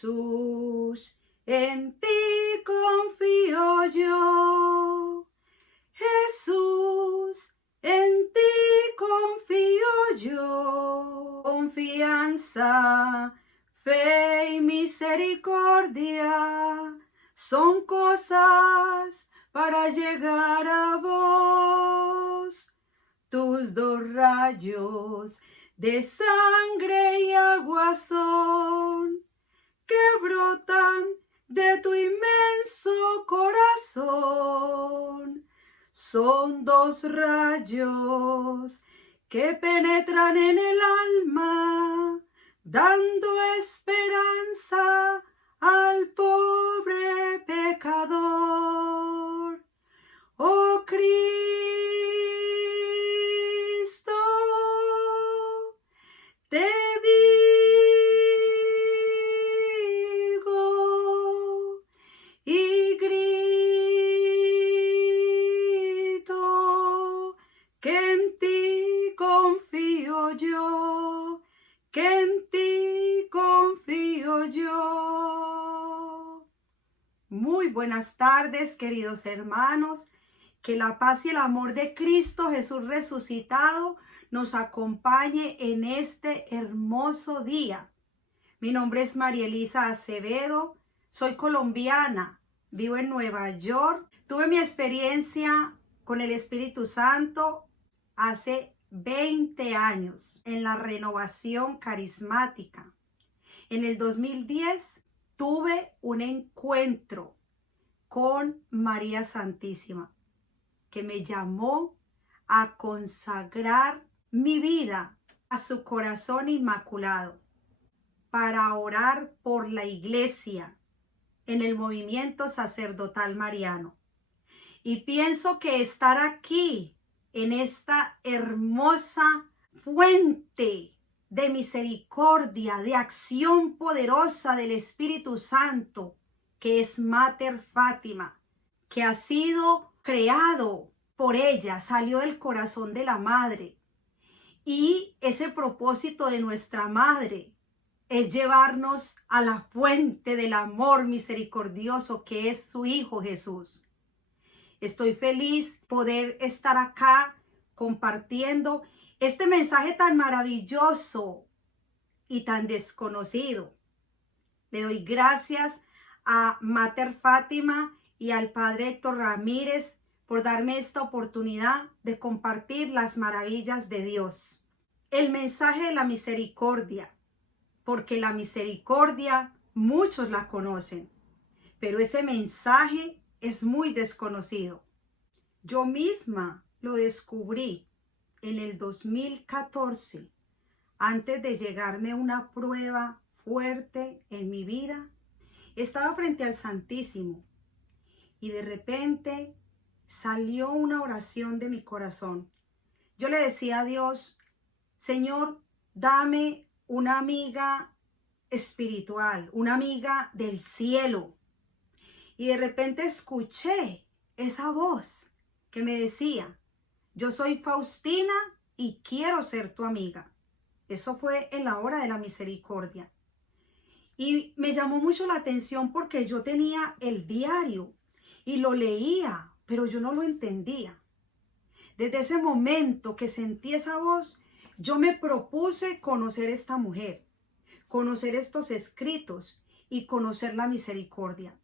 Jesús, en ti confío yo. Jesús, en ti confío yo. Confianza, fe y misericordia son cosas para llegar a vos. Tus dos rayos de sangre y agua son, que brotan de tu inmenso corazón. Son dos rayos que penetran en el alma, dando esperanza al pobre pecador. Oh Cristo, te digo y grito que en ti confío yo, que en ti confío yo. Muy buenas tardes, queridos hermanos. Que la paz y el amor de Cristo Jesús resucitado nos acompañe en este hermoso día. Mi nombre es María Elisa Acevedo, soy colombiana, vivo en Nueva York. Tuve mi experiencia con el Espíritu Santo hace 20 años en la renovación carismática. En el 2010 tuve un encuentro con María Santísima, que me llamó a consagrar mi vida a su corazón inmaculado para orar por la iglesia en el movimiento sacerdotal mariano. Y pienso que estar aquí en esta hermosa fuente de misericordia, de acción poderosa del Espíritu Santo, que es Mater Fátima, que ha sido creado por ella, salió del corazón de la madre. Y ese propósito de nuestra madre es llevarnos a la fuente del amor misericordioso que es su Hijo Jesús. Estoy feliz poder estar acá compartiendo este mensaje tan maravilloso y tan desconocido. Le doy gracias a Mater Fátima y al Padre Héctor Ramírez por darme esta oportunidad de compartir las maravillas de Dios. El mensaje de la misericordia, porque la misericordia muchos la conocen, pero ese mensaje es muy desconocido. Yo misma lo descubrí en el 2014, antes de llegarme una prueba fuerte en mi vida. Estaba frente al Santísimo y de repente salió una oración de mi corazón. Yo le decía a Dios: Señor, dame una amiga espiritual, una amiga del cielo. Y de repente escuché esa voz que me decía: yo soy Faustina y quiero ser tu amiga. Eso fue en la hora de la misericordia. Y me llamó mucho la atención porque yo tenía el diario y lo leía, pero yo no lo entendía. Desde ese momento que sentí esa voz, yo me propuse conocer esta mujer, conocer estos escritos y conocer la misericordia.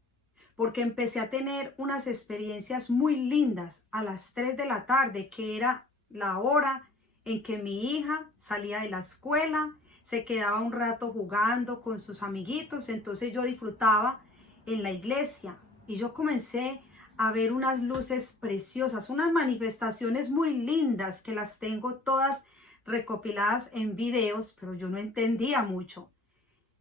Porque empecé a tener unas experiencias muy lindas a las 3 de la tarde, que era la hora en que mi hija salía de la escuela, se quedaba un rato jugando con sus amiguitos, entonces yo disfrutaba en la iglesia y yo comencé a ver unas luces preciosas, unas manifestaciones muy lindas que las tengo todas recopiladas en videos, pero yo no entendía mucho.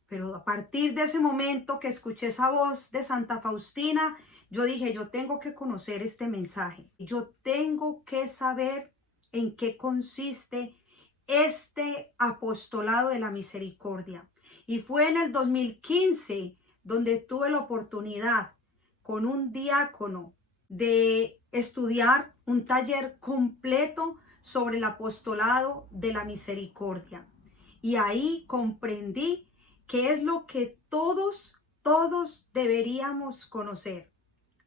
Pero a partir de ese momento que escuché esa voz de Santa Faustina, yo dije: yo tengo que conocer este mensaje. Yo tengo que saber en qué consiste este apostolado de la misericordia. Y fue en el 2015 donde tuve la oportunidad con un diácono de estudiar un taller completo sobre el apostolado de la misericordia. Y ahí comprendí qué es lo que todos deberíamos conocer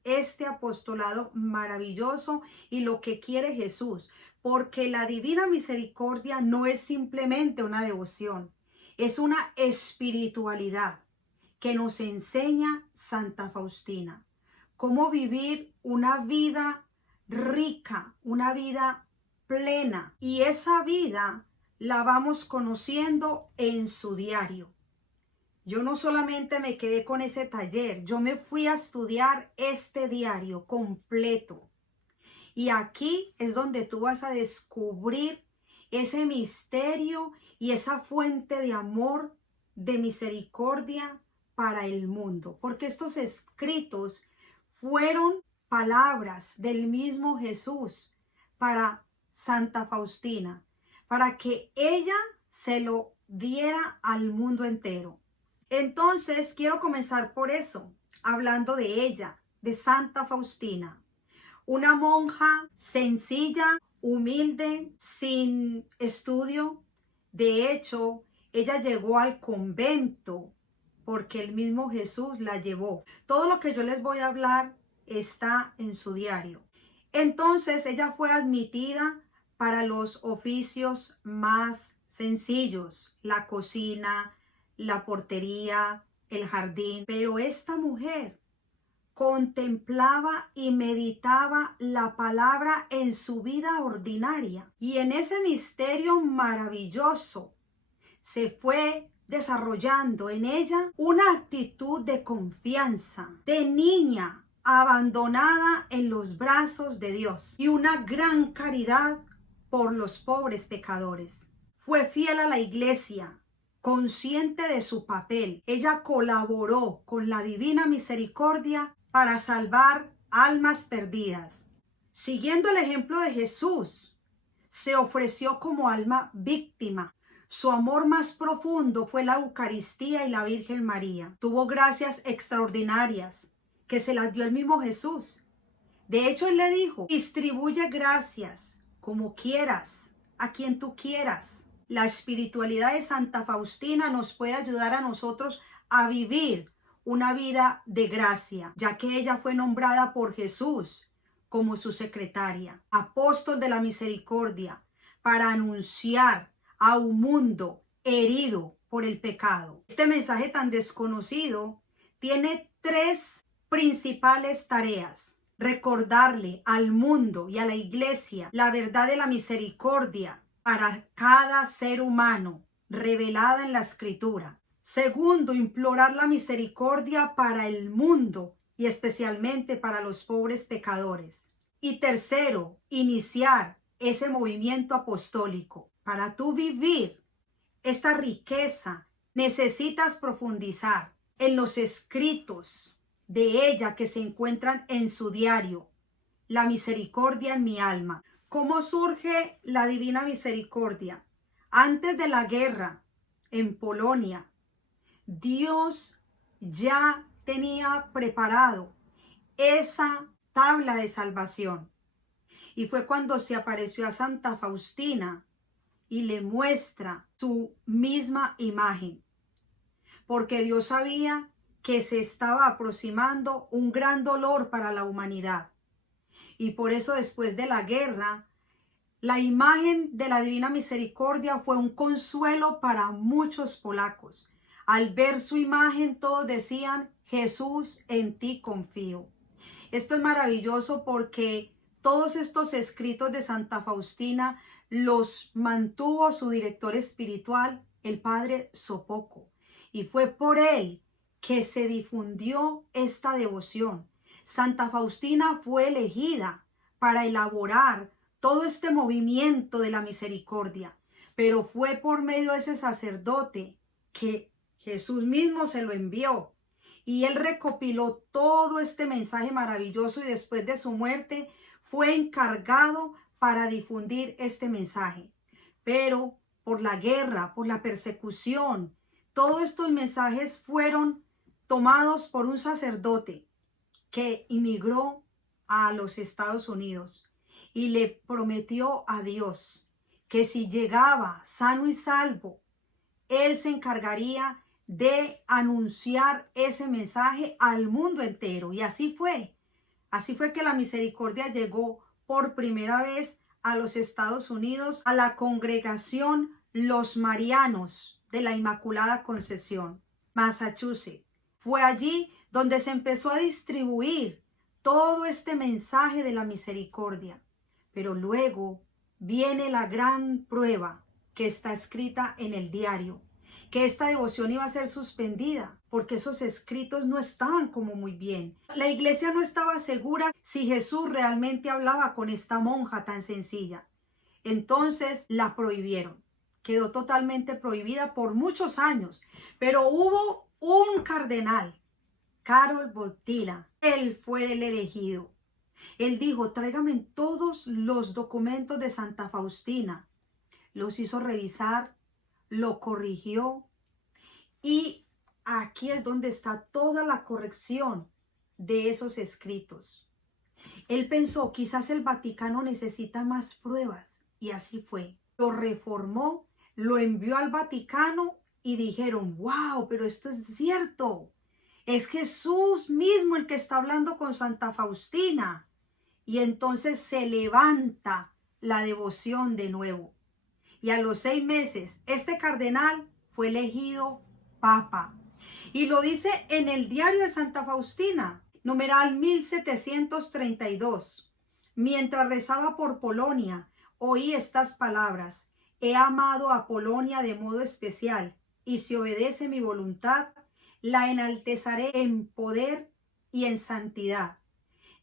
este apostolado maravilloso y lo que quiere Jesús, porque la divina misericordia no es simplemente una devoción, es una espiritualidad que nos enseña Santa Faustina, cómo vivir una vida rica, una vida plena, y esa vida la vamos conociendo en su diario. Yo no solamente me quedé con ese taller, yo me fui a estudiar este diario completo. Y aquí es donde tú vas a descubrir ese misterio y esa fuente de amor, de misericordia para el mundo. Porque estos escritos fueron palabras del mismo Jesús para Santa Faustina, para que ella se lo diera al mundo entero. Entonces, quiero comenzar por eso, hablando de ella, de Santa Faustina. Una monja sencilla, humilde, sin estudio. De hecho, ella llegó al convento porque el mismo Jesús la llevó. Todo lo que yo les voy a hablar está en su diario. Entonces, ella fue admitida para los oficios más sencillos, la cocina, la portería, el jardín. Pero esta mujer contemplaba y meditaba la palabra en su vida ordinaria. Y en ese misterio maravilloso se fue desarrollando en ella una actitud de confianza, de niña abandonada en los brazos de Dios, y una gran caridad por los pobres pecadores. Fue fiel a la iglesia, consciente de su papel. Ella colaboró con la divina misericordia para salvar almas perdidas. Siguiendo el ejemplo de Jesús, se ofreció como alma víctima. Su amor más profundo fue la Eucaristía y la Virgen María. Tuvo gracias extraordinarias que se las dio el mismo Jesús. De hecho, él le dijo: distribuye gracias como quieras, a quien tú quieras. La espiritualidad de Santa Faustina nos puede ayudar a nosotros a vivir una vida de gracia, ya que ella fue nombrada por Jesús como su secretaria, apóstol de la misericordia, para anunciar a un mundo herido por el pecado. Este mensaje tan desconocido tiene tres principales tareas: recordarle al mundo y a la iglesia la verdad de la misericordia para cada ser humano revelada en la Escritura. Segundo, implorar la misericordia para el mundo y especialmente para los pobres pecadores. Y tercero, iniciar ese movimiento apostólico. Para tú vivir esta riqueza, necesitas profundizar en los escritos de ella que se encuentran en su diario, La misericordia en mi alma. ¿Cómo surge la divina misericordia? Antes de la guerra en Polonia, Dios ya tenía preparado esa tabla de salvación. Y fue cuando se apareció a Santa Faustina y le muestra su misma imagen. Porque Dios sabía que se estaba aproximando un gran dolor para la humanidad. Y por eso, después de la guerra, la imagen de la Divina Misericordia fue un consuelo para muchos polacos. Al ver su imagen, todos decían: Jesús, en ti confío. Esto es maravilloso porque todos estos escritos de Santa Faustina los mantuvo su director espiritual, el padre Sopoco. Y fue por él que se difundió esta devoción. Santa Faustina fue elegida para elaborar todo este movimiento de la misericordia, pero fue por medio de ese sacerdote que Jesús mismo se lo envió, y él recopiló todo este mensaje maravilloso, y después de su muerte fue encargado para difundir este mensaje. Pero por la guerra, por la persecución, todos estos mensajes fueron tomados por un sacerdote que emigró a los Estados Unidos y le prometió a Dios que si llegaba sano y salvo, él se encargaría de anunciar ese mensaje al mundo entero. Y así fue. Así fue que la misericordia llegó por primera vez a los Estados Unidos, a la congregación Los Marianos de la Inmaculada Concepción, Massachusetts. Fue allí donde se empezó a distribuir todo este mensaje de la misericordia. Pero luego viene la gran prueba que está escrita en el diario, que esta devoción iba a ser suspendida porque esos escritos no estaban como muy bien. La iglesia no estaba segura si Jesús realmente hablaba con esta monja tan sencilla. Entonces la prohibieron. Quedó totalmente prohibida por muchos años. Pero hubo un cardenal, Karol Wojtyła. Él fue el elegido. Él dijo: tráigame todos los documentos de Santa Faustina. Los hizo revisar, lo corrigió, y aquí es donde está toda la corrección de esos escritos. Él pensó: quizás el Vaticano necesita más pruebas, y así fue. Lo reformó, lo envió al Vaticano y dijeron: wow, pero esto es cierto. Es Jesús mismo el que está hablando con Santa Faustina. Y entonces se levanta la devoción de nuevo. Y a los 6 meses, este cardenal fue elegido papa. Y lo dice en el diario de Santa Faustina, numeral 1732. Mientras rezaba por Polonia, oí estas palabras: he amado a Polonia de modo especial, y si obedece mi voluntad, la enaltezaré en poder y en santidad.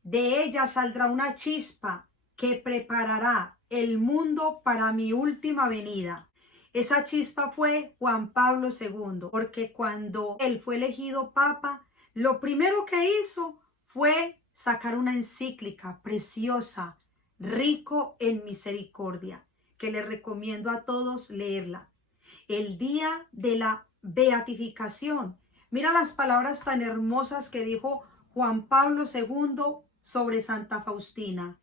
De ella saldrá una chispa que preparará el mundo para mi última venida. Esa chispa fue Juan Pablo II, porque cuando él fue elegido papa, lo primero que hizo fue sacar una encíclica preciosa, rico en misericordia, que les recomiendo a todos leerla. El día de la beatificación. Mira las palabras tan hermosas que dijo Juan Pablo II sobre Santa Faustina.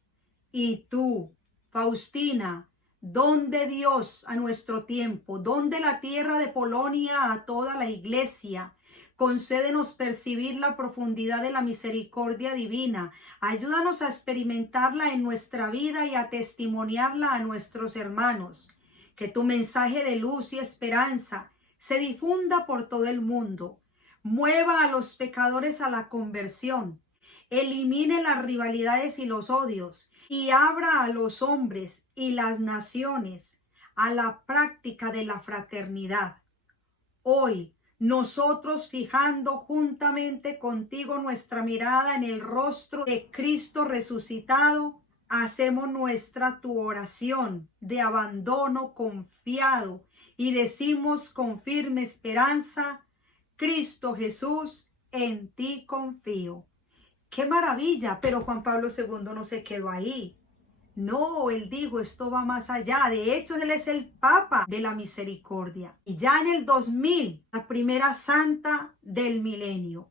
Y tú, Faustina, don de Dios a nuestro tiempo, don de la tierra de Polonia a toda la iglesia, concédenos percibir la profundidad de la misericordia divina. Ayúdanos a experimentarla en nuestra vida y a testimoniarla a nuestros hermanos. Que tu mensaje de luz y esperanza se difunda por todo el mundo. Mueva a los pecadores a la conversión. Elimine las rivalidades y los odios y abra a los hombres y las naciones a la práctica de la fraternidad. Hoy, nosotros, fijando juntamente contigo nuestra mirada en el rostro de Cristo resucitado, hacemos nuestra tu oración de abandono confiado y decimos con firme esperanza: Cristo Jesús, en ti confío. ¡Qué maravilla! Pero Juan Pablo II no se quedó ahí. No, él dijo: esto va más allá. De hecho, él es el Papa de la Misericordia. Y ya en el 2000, la primera santa del milenio,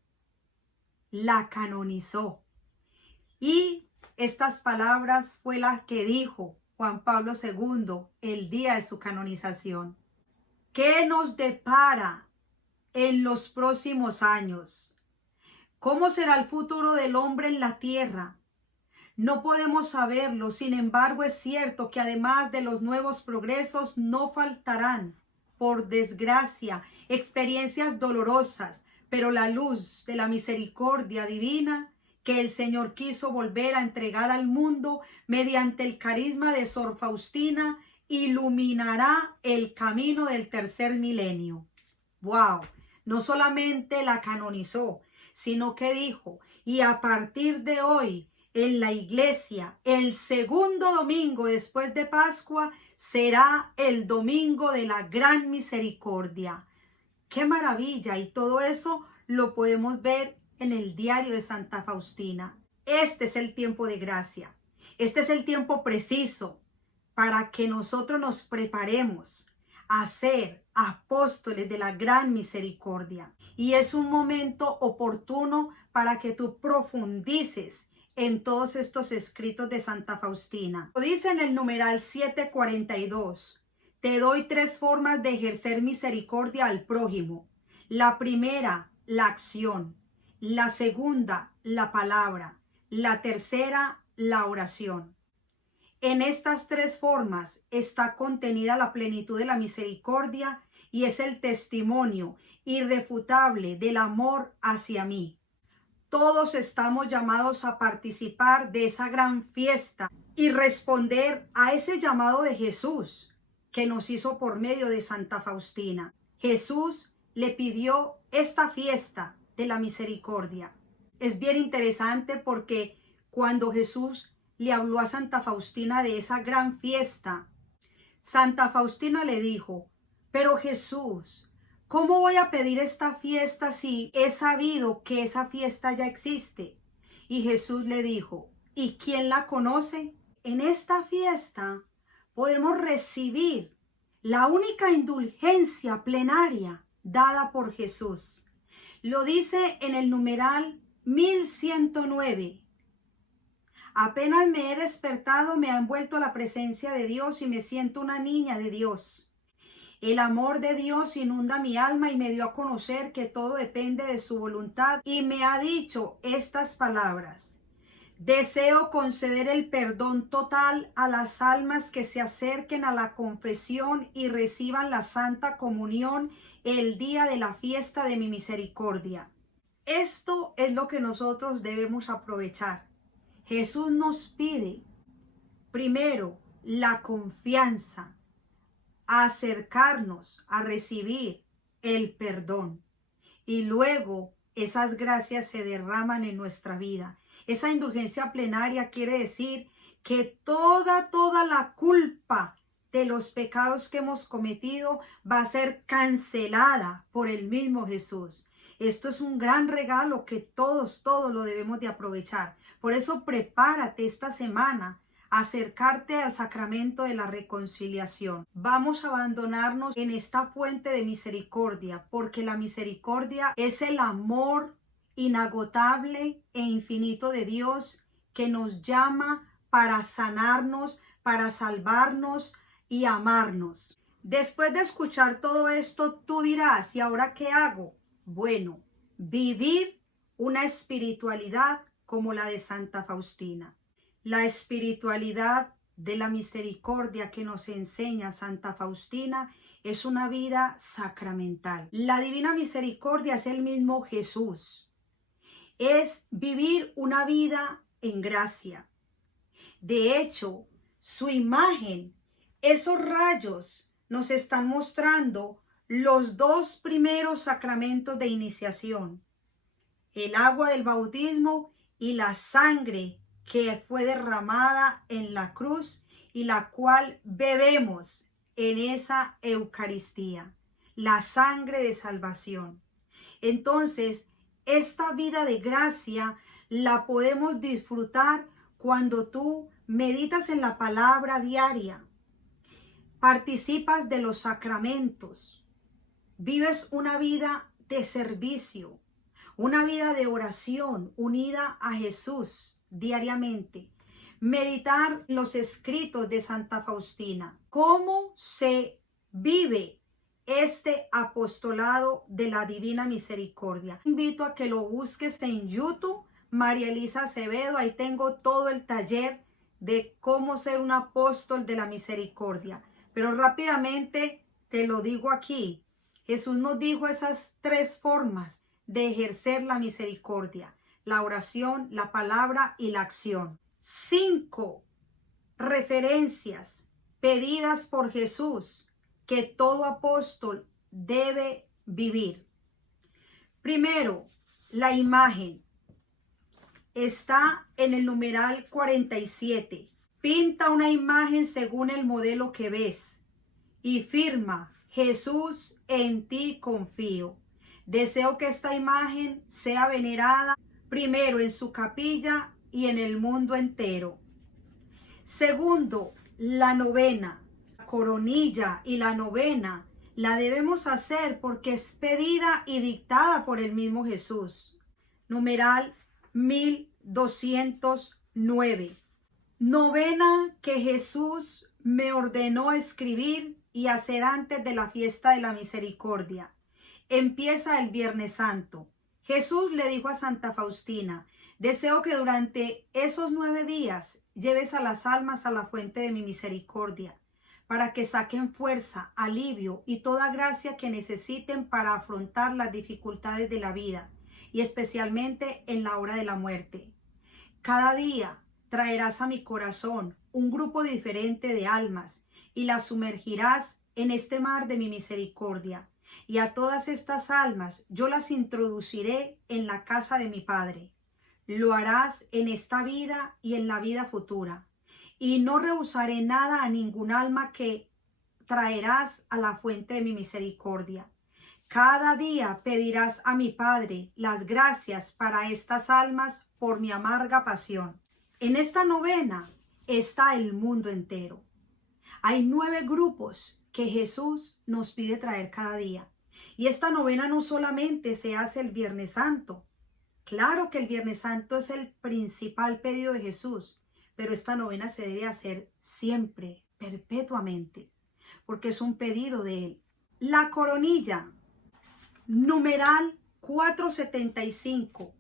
la canonizó. Y estas palabras fue las que dijo Juan Pablo II el día de su canonización. ¿Qué nos depara en los próximos años? ¿Cómo será el futuro del hombre en la tierra? No podemos saberlo. Sin embargo, es cierto que además de los nuevos progresos, no faltarán, por desgracia, experiencias dolorosas, pero la luz de la misericordia divina que el Señor quiso volver a entregar al mundo mediante el carisma de Sor Faustina iluminará el camino del tercer milenio. ¡Wow! No solamente la canonizó, sino que dijo: y a partir de hoy, en la iglesia, el segundo domingo después de Pascua será el domingo de la gran misericordia. ¡Qué maravilla! Y todo eso lo podemos ver en el diario de Santa Faustina. Este es el tiempo de gracia. Este es el tiempo preciso para que nosotros nos preparemos a ser apóstoles de la gran misericordia. Y es un momento oportuno para que tú profundices en todos estos escritos de Santa Faustina. Lo dice en el numeral 742. Te doy 3 formas de ejercer misericordia al prójimo. La primera, la acción. La segunda, la palabra. La tercera, la oración. En estas tres formas está contenida la plenitud de la misericordia y es el testimonio irrefutable del amor hacia mí. Todos estamos llamados a participar de esa gran fiesta y responder a ese llamado de Jesús que nos hizo por medio de Santa Faustina. Jesús le pidió esta fiesta de la misericordia. Es bien interesante porque cuando Jesús le habló a Santa Faustina de esa gran fiesta, Santa Faustina le dijo: pero Jesús, ¿cómo voy a pedir esta fiesta si he sabido que esa fiesta ya existe? Y Jesús le dijo: ¿y quién la conoce? En esta fiesta podemos recibir la única indulgencia plenaria dada por Jesús. Lo dice en el numeral 1109. Apenas me he despertado, me ha envuelto la presencia de Dios y me siento una niña de Dios. El amor de Dios inunda mi alma y me dio a conocer que todo depende de su voluntad y me ha dicho estas palabras: deseo conceder el perdón total a las almas que se acerquen a la confesión y reciban la Santa Comunión el día de la fiesta de mi misericordia. Esto es lo que nosotros debemos aprovechar. Jesús nos pide, primero, la confianza, acercarnos a recibir el perdón y luego esas gracias se derraman en nuestra vida. Esa indulgencia plenaria quiere decir que toda la culpa de los pecados que hemos cometido va a ser cancelada por el mismo Jesús. Esto es un gran regalo que todos lo debemos de aprovechar. Por eso prepárate esta semana a acercarte al sacramento de la reconciliación. Vamos a abandonarnos en esta fuente de misericordia, porque la misericordia es el amor inagotable e infinito de Dios que nos llama para sanarnos, para salvarnos y amarnos. Después de escuchar todo esto, tú dirás: ¿y ahora qué hago? Bueno, vivir una espiritualidad como la de Santa Faustina. La espiritualidad de la misericordia que nos enseña Santa Faustina es una vida sacramental. La divina misericordia es el mismo Jesús. Es vivir una vida en gracia. De hecho, su imagen, esos rayos nos están mostrando los dos primeros sacramentos de iniciación: el agua del bautismo y la sangre que fue derramada en la cruz y la cual bebemos en esa Eucaristía, la sangre de salvación. Entonces, esta vida de gracia la podemos disfrutar cuando tú meditas en la palabra diaria, participas de los sacramentos, vives una vida de servicio, una vida de oración unida a Jesús diariamente. Meditar los escritos de Santa Faustina. ¿Cómo se vive este apostolado de la Divina Misericordia? Invito a que lo busques en YouTube, María Elisa Acevedo. Ahí tengo todo el taller de cómo ser un apóstol de la misericordia. Pero rápidamente te lo digo aquí. Jesús nos dijo esas tres formas de ejercer la misericordia: la oración, la palabra y la acción. 5 referencias pedidas por Jesús que todo apóstol debe vivir. Primero, la imagen. Está en el numeral 47. Pinta una imagen según el modelo que ves y firma: Jesús, en ti confío. Deseo que esta imagen sea venerada primero en su capilla y en el mundo entero. Segundo, la novena. La coronilla y la novena la debemos hacer porque es pedida y dictada por el mismo Jesús. Numeral 1209. Novena que Jesús me ordenó escribir y hacer antes de la fiesta de la misericordia. empieza el Viernes Santo. Jesús le dijo a Santa Faustina: deseo que durante esos 9 días lleves a las almas a la fuente de mi misericordia, para que saquen fuerza, alivio y toda gracia que necesiten para afrontar las dificultades de la vida, y especialmente en la hora de la muerte. Cada día traerás a mi corazón un grupo diferente de almas y las sumergirás en este mar de mi misericordia. Y a todas estas almas yo las introduciré en la casa de mi Padre. Lo harás en esta vida y en la vida futura. Y no rehusaré nada a ningún alma que traerás a la fuente de mi misericordia. Cada día pedirás a mi Padre las gracias para estas almas por mi amarga pasión. En esta novena está el mundo entero. Hay 9 grupos que Jesús nos pide traer cada día. Y esta novena no solamente se hace el Viernes Santo. Claro que el Viernes Santo es el principal pedido de Jesús, pero esta novena se debe hacer siempre, perpetuamente, porque es un pedido de Él. La coronilla, numeral 475.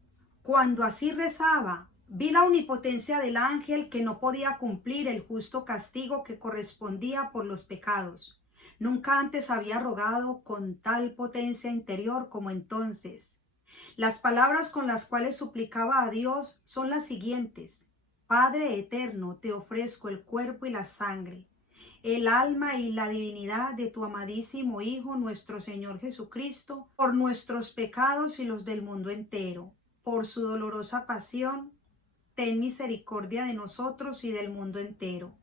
Cuando así rezaba, vi la omnipotencia del ángel que no podía cumplir el justo castigo que correspondía por los pecados. Nunca antes había rogado con tal potencia interior como entonces. Las palabras con las cuales suplicaba a Dios son las siguientes: Padre eterno, te ofrezco el cuerpo y la sangre, el alma y la divinidad de tu amadísimo Hijo, nuestro Señor Jesucristo, por nuestros pecados y los del mundo entero. Por su dolorosa pasión, ten misericordia de nosotros y del mundo entero.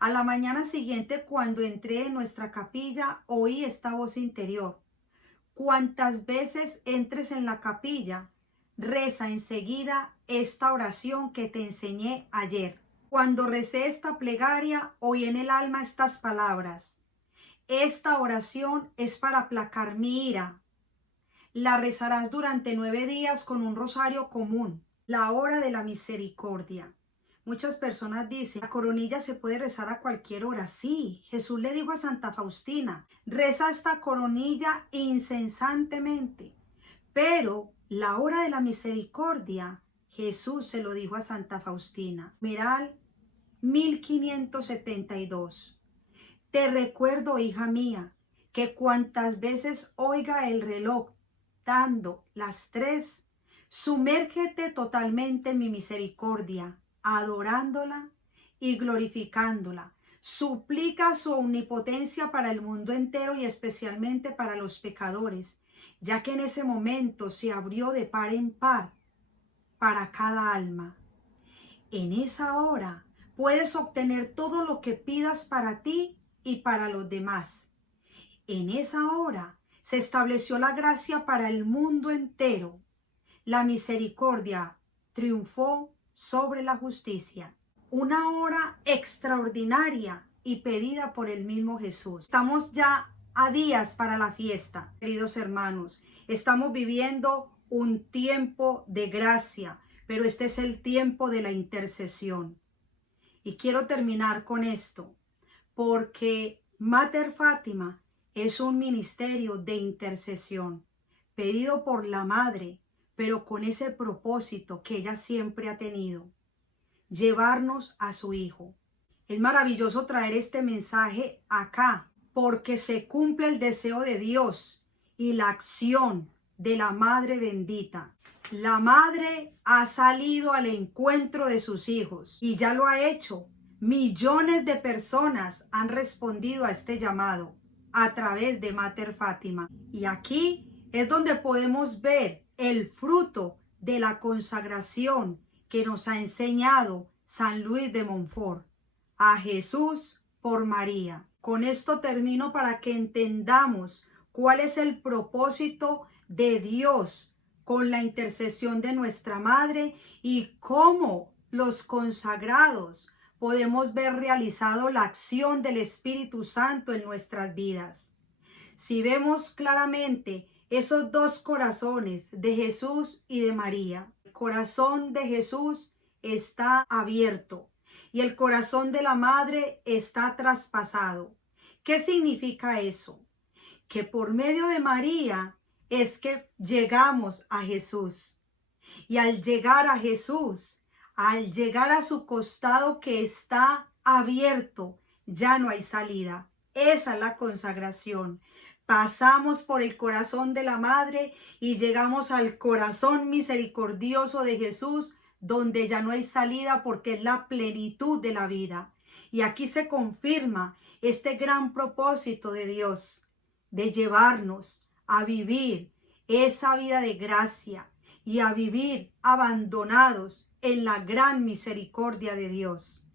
A la mañana siguiente, cuando entré en nuestra capilla, oí esta voz interior: cuantas veces entres en la capilla, reza enseguida esta oración que te enseñé ayer. Cuando recé esta plegaria, oí en el alma estas palabras: esta oración es para aplacar mi ira. La rezarás durante 9 días con un rosario común, la hora de la misericordia. Muchas personas dicen: la coronilla se puede rezar a cualquier hora. Sí, Jesús le dijo a Santa Faustina: reza esta coronilla incesantemente. Pero la hora de la misericordia, Jesús se lo dijo a Santa Faustina. Numeral 1572. Te recuerdo, hija mía, que cuantas veces oiga el reloj dando las 3, sumérgete totalmente en mi misericordia, adorándola y glorificándola. Suplica su omnipotencia para el mundo entero y especialmente para los pecadores, ya que en ese momento se abrió de par en par para cada alma. En esa hora puedes obtener todo lo que pidas para ti y para los demás. En esa hora se estableció la gracia para el mundo entero. La misericordia triunfó sobre la justicia. Una hora extraordinaria y pedida por el mismo Jesús. Estamos ya a días para la fiesta, queridos hermanos. Estamos viviendo un tiempo de gracia, pero este es el tiempo de la intercesión. Y quiero terminar con esto, porque Mater Fátima es un ministerio de intercesión, pedido por la Madre, pero con ese propósito que ella siempre ha tenido: llevarnos a su Hijo. Es maravilloso traer este mensaje acá, porque se cumple el deseo de Dios y la acción de la Madre bendita. La Madre ha salido al encuentro de sus hijos y ya lo ha hecho. Millones de personas han respondido a este llamado a través de Mater Fátima. Y aquí es donde podemos ver el fruto de la consagración que nos ha enseñado San Luis de Montfort: a Jesús por María. Con esto termino para que entendamos cuál es el propósito de Dios con la intercesión de nuestra Madre y cómo los consagrados podemos ver realizado la acción del Espíritu Santo en nuestras vidas. Si vemos claramente esos 2 corazones de Jesús y de María, el corazón de Jesús está abierto y el corazón de la Madre está traspasado. ¿Qué significa eso? que por medio de María es que llegamos a Jesús. Y al llegar a Jesús, al llegar a su costado que está abierto, ya no hay salida. Esa es la consagración. Pasamos por el corazón de la Madre y llegamos al corazón misericordioso de Jesús, donde ya no hay salida porque es la plenitud de la vida. Y aquí se confirma este gran propósito de Dios, de llevarnos a vivir esa vida de gracia y a vivir abandonados en la gran misericordia de Dios.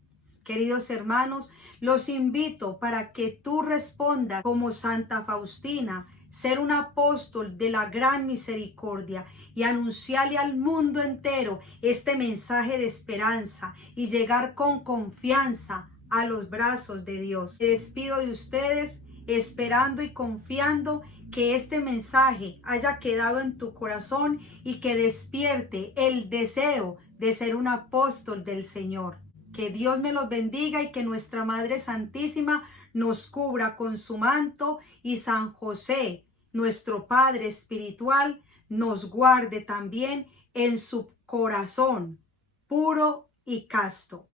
Queridos hermanos, los invito para que tú respondas como Santa Faustina, ser un apóstol de la gran misericordia y anunciarle al mundo entero este mensaje de esperanza y llegar con confianza a los brazos de Dios. Me despido de ustedes esperando y confiando que este mensaje haya quedado en tu corazón y que despierte el deseo de ser un apóstol del Señor. Que Dios me los bendiga y que nuestra Madre Santísima nos cubra con su manto y San José, nuestro Padre espiritual, nos guarde también en su corazón puro y casto.